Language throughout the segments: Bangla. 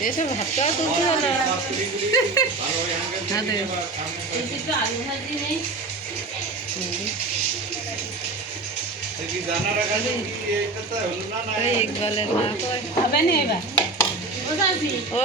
এসব ভাত খাওয়া তুলতে হ্যাঁ হবে না এবার। ও।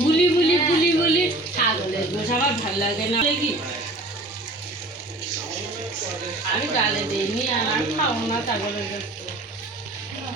বুলি বুলি বুলি আমার ভালো লাগে না কি আমি ডালে দিইনি আর আমি খাব না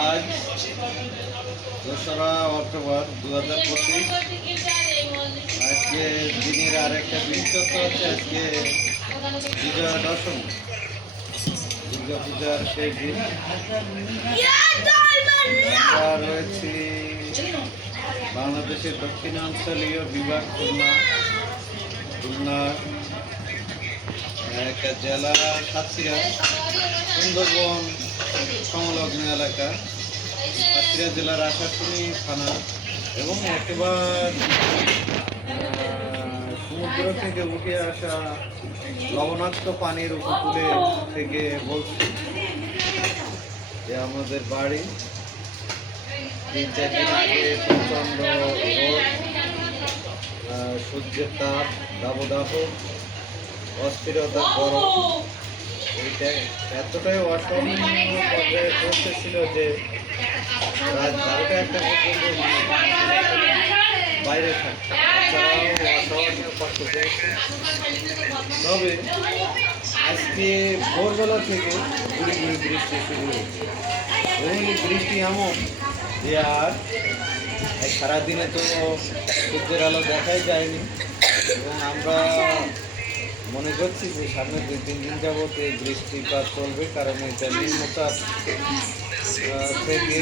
আজ দোসরা অক্টোবর দু হাজার পঁচিশ। আজকে দিনের আরেকটা বিশেষত্ব হচ্ছে আজকে বিজয়া দশমী। দুর্গা পূজার সেই দিন আমরা রয়েছি বাংলাদেশের দক্ষিণাঞ্চলীয় বিভাগ খুলনা। খুলনা একটা জেলা সাতক্ষীরা, সুন্দরবন সংলগ্ন এলাকা সাতক্ষীরা জেলার আশাশুনি থানা এবং একেবারে সমুদ্র থেকে উঠে আসা লবণাক্ত পানির উপকূলে থেকে বলছি যে আমাদের বাড়ি তিন চার দিন আগে প্রচণ্ড রোদ সূর্যের তাপ, দাবদাহ, অস্থিরতা, গরম। এতটাই অসহনীয় পর্যায়ে পৌঁছেছিল যে একটা বাইরে থাকতো কষ্ট তবে আজকে ভোরবেলা থেকে গুড়ি গুড়ি বৃষ্টি শুরু হয়েছে। এবং বৃষ্টি এমন যে আর সারাদিনে তো সূর্যের আলো দেখাই যায়নি। এবং আমরা মনে করছি যে সামনে দুই তিন দিন যাবত এই বৃষ্টিপাত চলবে কারণ এটা আহ, থেকে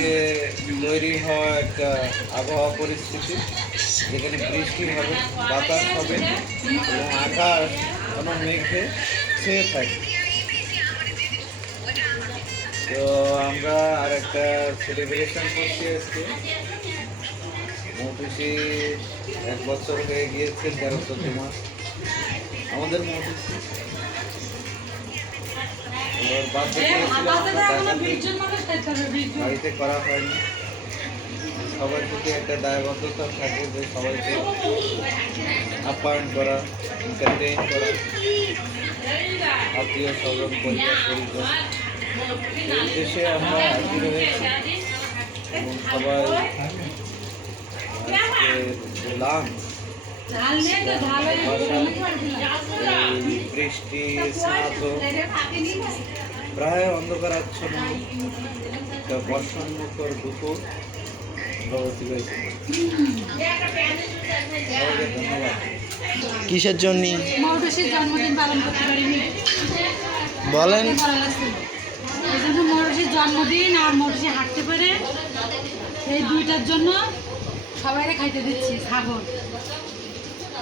তৈরি হওয়া একটা আবহাওয়া পরিস্থিতি যেখানে বৃষ্টি হবে বাতাস হবে এবং আকাশ ঘন মেঘে ছেয়ে থাকে। তো আমরা আর একটা সেলিব্রেশন করছি আজকে। মোটুসি এক বছর হয়ে গিয়েছে তেরো চোদ্দ মাস। আমাদের মোটুসি ওর বার্থডে বাড়িতে করা হয়নি সবার প্রতি একটা দায়বদ্ধতা থাকে যে সবাইকে আপ্যায়ন করা এন্টারটেইন করা আত্মীয় স্বজন পরিবার পরিজন এই উদ্দেশ্যে আমরা হাজির হয়েছি এবং সবাই আজকে যে লাঞ্চ এই বৃষ্টি স্নাত প্রায় অন্ধকারাচ্ছন্ন বর্ষণমুখর দুপুর। কিসের জন্য? বলেন। মরসির জন্মদিন আর মরসি হাঁটতে পারে এই দুইটার জন্য সবাইকে খাইতে দিচ্ছি ছাগল।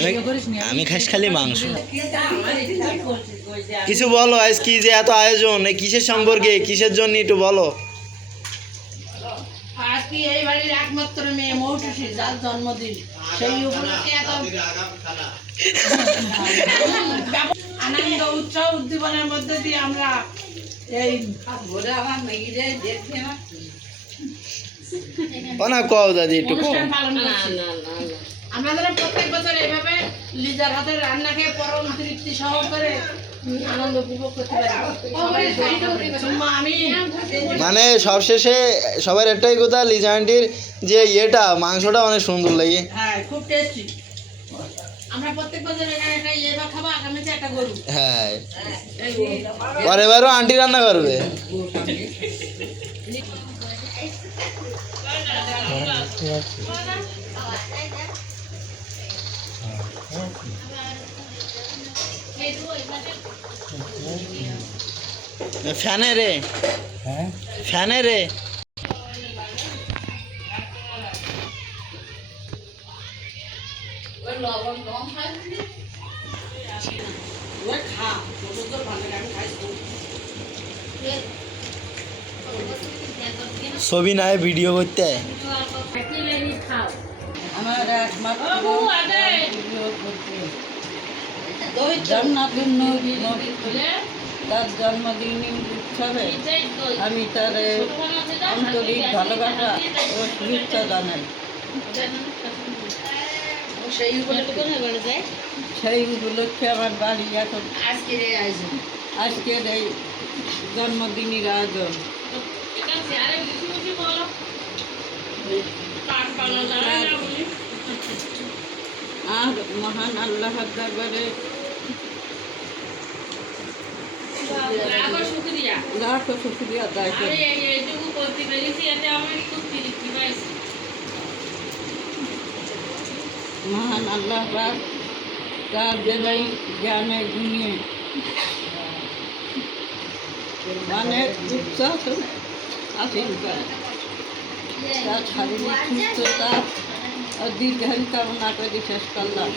আমি আমি খাস খালি মাংস। কিছু বলো আজ কি যে এত আয়োজন এই কিসের সম্পর্কে কিসের জন্য একটু বলো। এই বাড়ির একমাত্র মেয়ে মৌটুসি যার জন্মদিন। সেই উপলক্ষে এত আনন্দ উৎসাহ উদ্দীপনের মধ্যে দিয়ে আমরা এই কও প্রত্যেক বছর এভাবে লিজার হাতের রান্না খেয়ে পরম তৃপ্তি সহকারে আনন্দ উপভোগ করতে পারি। মানে সবশেষে সবার একটাই কথা লিজা আন্টির যে ইয়েটা মাংসটা অনেক সুন্দর লাগে। হ্যাঁ খুব টেস্টি আমরা প্রত্যেক বছর এখানে একটা ইয়ে বা খাব আগামীতে একটা গরু। হ্যাঁ। এই পরের বারও আন্টি রান্না করবে। ফ্যানে রে ফ্যানে রে ছবি নাই ভিডিও করতে আমার একমাত্র জন্মদিন তার জন্মদিন উৎসবে আমি তার আন্তরিক ভালোবাসা ও শুভেচ্ছা জানাই। সেই উপলক্ষে? সেই উপলক্ষে আমার বাড়ি এখন। আজকের এই জন্মদিনের আয়োজন। আর মহান আল্লাহ দরবারে লাখো শুক্রিয়া আদায় করি মহান আল্লাহ তার বেলাই জ্ঞানে গুণে মানে উৎসাহ করে তার শারীরিক সুস্থতা করে শেষ করলাম